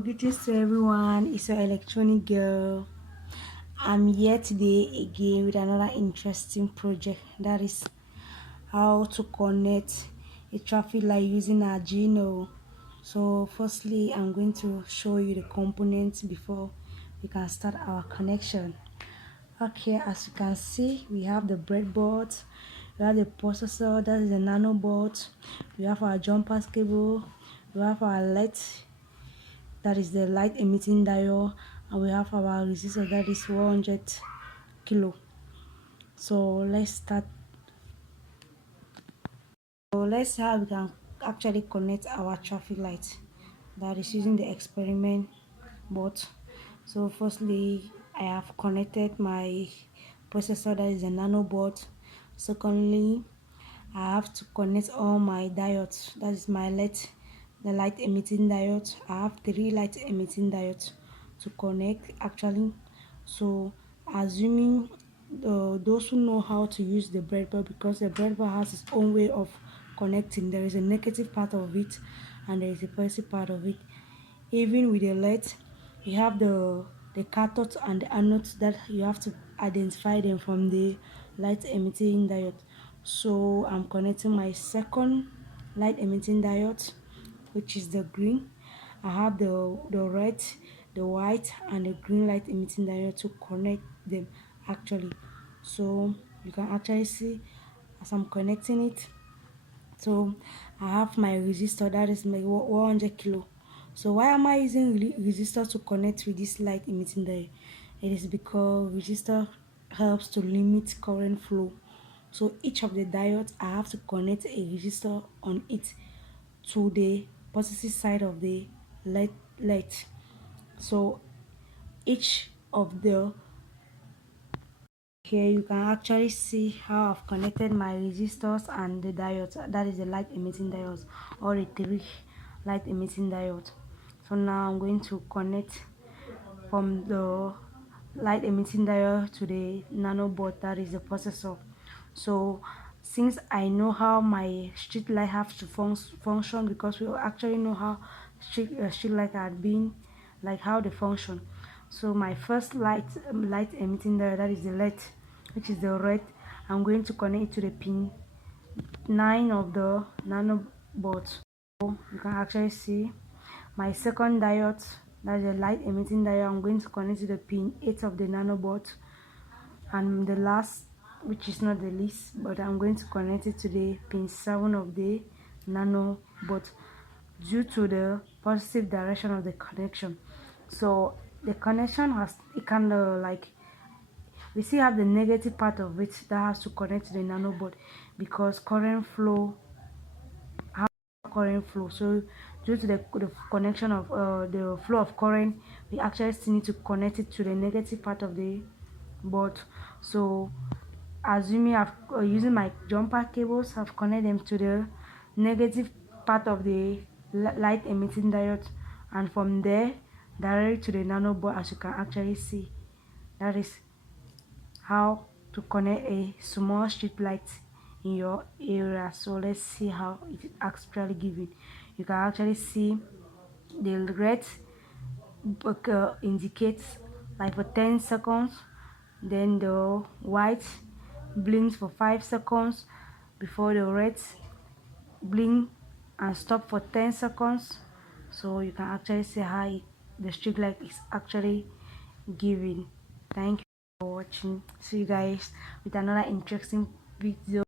Greetings to everyone. It's your electronic girl. I'm here today again with another interesting project, that is how to connect a traffic light using Arduino. So firstly, I'm going to show you the components before we can start our connection. Okay, as you can see, we have the breadboard, we have the processor, that is the nano board, we have our jumper cable, we have our LED, that is the light emitting diode, and we have our resistor, that is 100 kilo. So let's start. So let's see how we can actually connect our traffic light, that is using the experiment board. So firstly, I have connected my processor, that is a nano board. Secondly, I have to connect all my diodes, that is my LED, the light emitting diodes. I have 3 light emitting diodes to connect actually. So assuming those who know how to use the breadboard, because the breadboard has its own way of connecting, there is a negative part of it and there is a positive part of it. Even with the LED, you have the cathodes and the anodes, that you have to identify them from the light emitting diode. So I'm connecting my second light emitting diode, which is the green. I have the red, the white, and the green light emitting diode to connect them actually. So you can actually see as I'm connecting it. So I have my resistor, that is my 100 kilo. So why am I using resistor to connect with this light emitting diode? It is because resistor helps to limit current flow. So each of the diodes, I have to connect a resistor on it to the positive side of the light. So each of the, here you can actually see how I've connected my resistors and the diodes, that is the light emitting diodes, or the 3 light emitting diodes. So now I'm going to connect from the light emitting diode to the nano board, that is the processor. So since I know how my street light have to function, because we actually know how street light had been, like how they function. So my first light emitting diode, that is the LED, which is the red, I'm going to connect it to the pin 9 of the nano board. So you can actually see my second diode, that is the light emitting diode, I'm going to connect to the pin 8 of the nano board. And the last, which is not the least, but I'm going to connect it to the pin 7 of the nano board, due to the positive direction of the connection. So the connection has, it kind of like, we still have the negative part of it that has to connect to the nano board, because current flow. So due to the connection of the flow of current, we actually still need to connect it to the negative part of the board. So assuming I've using my jumper cables, I've connected them to the negative part of the light emitting diode, and from there directly to the nano board, as you can actually see. That is how to connect a small street light in your area. So let's see how it is actually given. You can actually see the red indicates like for 10 seconds, then the white blinks for 5 seconds before the red blink and stop for 10 seconds. So you can actually see how the street light is actually giving. Thank you for watching. See you guys with another interesting video.